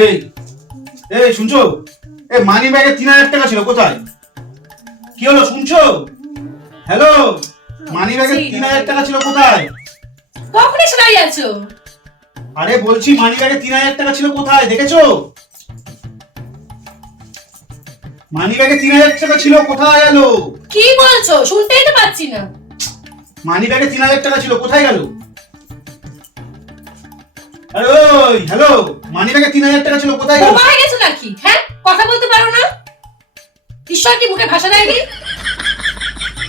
এই এই শুনছো? এই মানি ব্যাগে 3000 টাকা ছিল, কোথায়? কি হলো, শুনছো? হ্যালো, মানি ব্যাগে 3000 টাকা ছিল, কোথায়? কখন এসে দাঁড়িয়ে আছো? আরে বলছি মানি ব্যাগে 3000 টাকা ছিল, কোথায় দেখেছো? মানি ব্যাগে 3000 টাকা ছিল, কোথায় গেল? কি বলছো? শুনতেই তো পাচ্ছি না। মানি ব্যাগে 3000 টাকা ছিল, কোথায় গেল? আরে ওই হ্যালো, মানি ব্যাগে 3000 টাকা ছিল, কোথায় গেল? বোবা হয়ে গেছো নাকি? হ্যাঁ, কথা বলতে পারো না? ঈশ্বর কি মুখে ভাষা দেয়নি?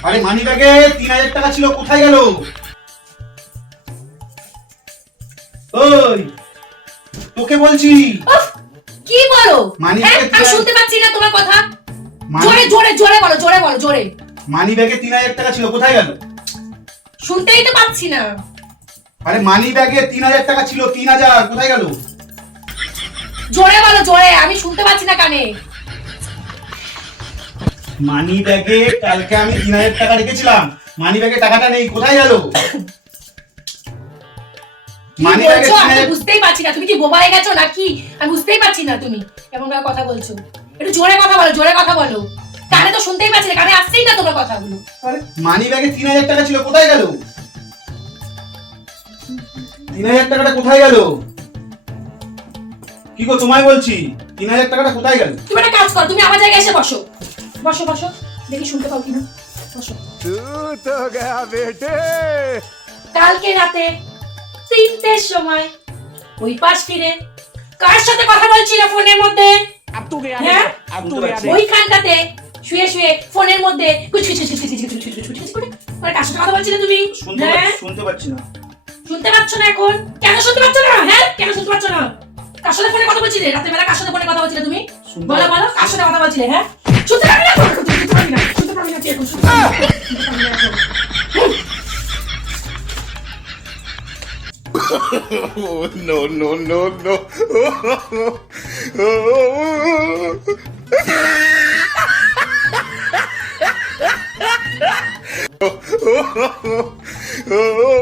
আরে মানি ব্যাগে 3000 টাকা ছিল, কোথায় গেল? ওই তোকে বলছি। উফ, কি বলো? মানি হ্যাঁ, ব্যাগে আমি 3000 শুনতে পাচ্ছি না তোমার কথা। মানি- জোরে জোরে জোরে বলো, জোরে বলো, জোরে। মানি ব্যাগে 3000 টাকা ছিল, কোথায় গেল? শুনতেই তো পাচ্ছি না। আরে মানি ব্যাগে 3000 টাকা ছিল, 3000 কোথায় গেল? জোরে বলো, জোরে, আমি শুনতে পাচ্ছি না কানে। মানি ব্যাগে কালকে আমি 3000 টাকা রেখেছিলাম, মানি ব্যাগে টাকাটা নেই, কোথায় গেল? কি মানি ব্যাগে বলছো? আমি 3000 বুঝতেই পারছি না। তুমি কি বোবা হয়ে গেছো নাকি? আমি বুঝতেই পারছি না তুমি এমন ভাবে কথা বলছো। একটু জোরে কথা বলো, জোরে কথা বলো। কানে তো শুনতেই পাচ্ছি না, কানে আসছেই না তোমার কথাগুলো। আরে মানি ব্যাগে 3000 টাকা ছিল, কোথায় গেল? 3000 টাকাটা কোথায় গেল? কি গো, তোমায় বলছি 3000 টাকাটা কোথায় গেল? তুমি একটা কাজ করো, তুমি আমার জায়গায় এসে বসো। বসো বসো, দেখি শুনতে পাও কিনা। বসো। तू तो गया बेटे। কালকে রাতে 3টের সময় ওই পাশ ফিরে কার সাথে কথা বলছিলে ফোনের মধ্যে? अब तू गया হ্যাঁ? अब तू गया ওইখানটাতে শুয়ে শুয়ে ফোনের মধ্যে কুচকুচ করে কার সাথে কথা বলছিলে তুমি? হ্যাঁ? শুনতে পাচ্ছি না। শুনতে পাচ্ছ না এখন? কেন শুনতে পাচ্ছ না? হ্যাঁ, কেন শুনতে পাচ্ছ না? কার সাথে ফোনে কথা বলছিলে? রাতের বেলা কার সাথে ফোনে কথা বলছিলে তুমি? শুনতে বলো বলো, কার সাথে কথা বলছিলে? হ্যাঁ, শুনতে পারবি না? শুনতে পারবি না? শুনতে পারবি না? কি এখন শুনতে পারবি না? শুনতে পারবি না এখন? Oh no no no no. Oh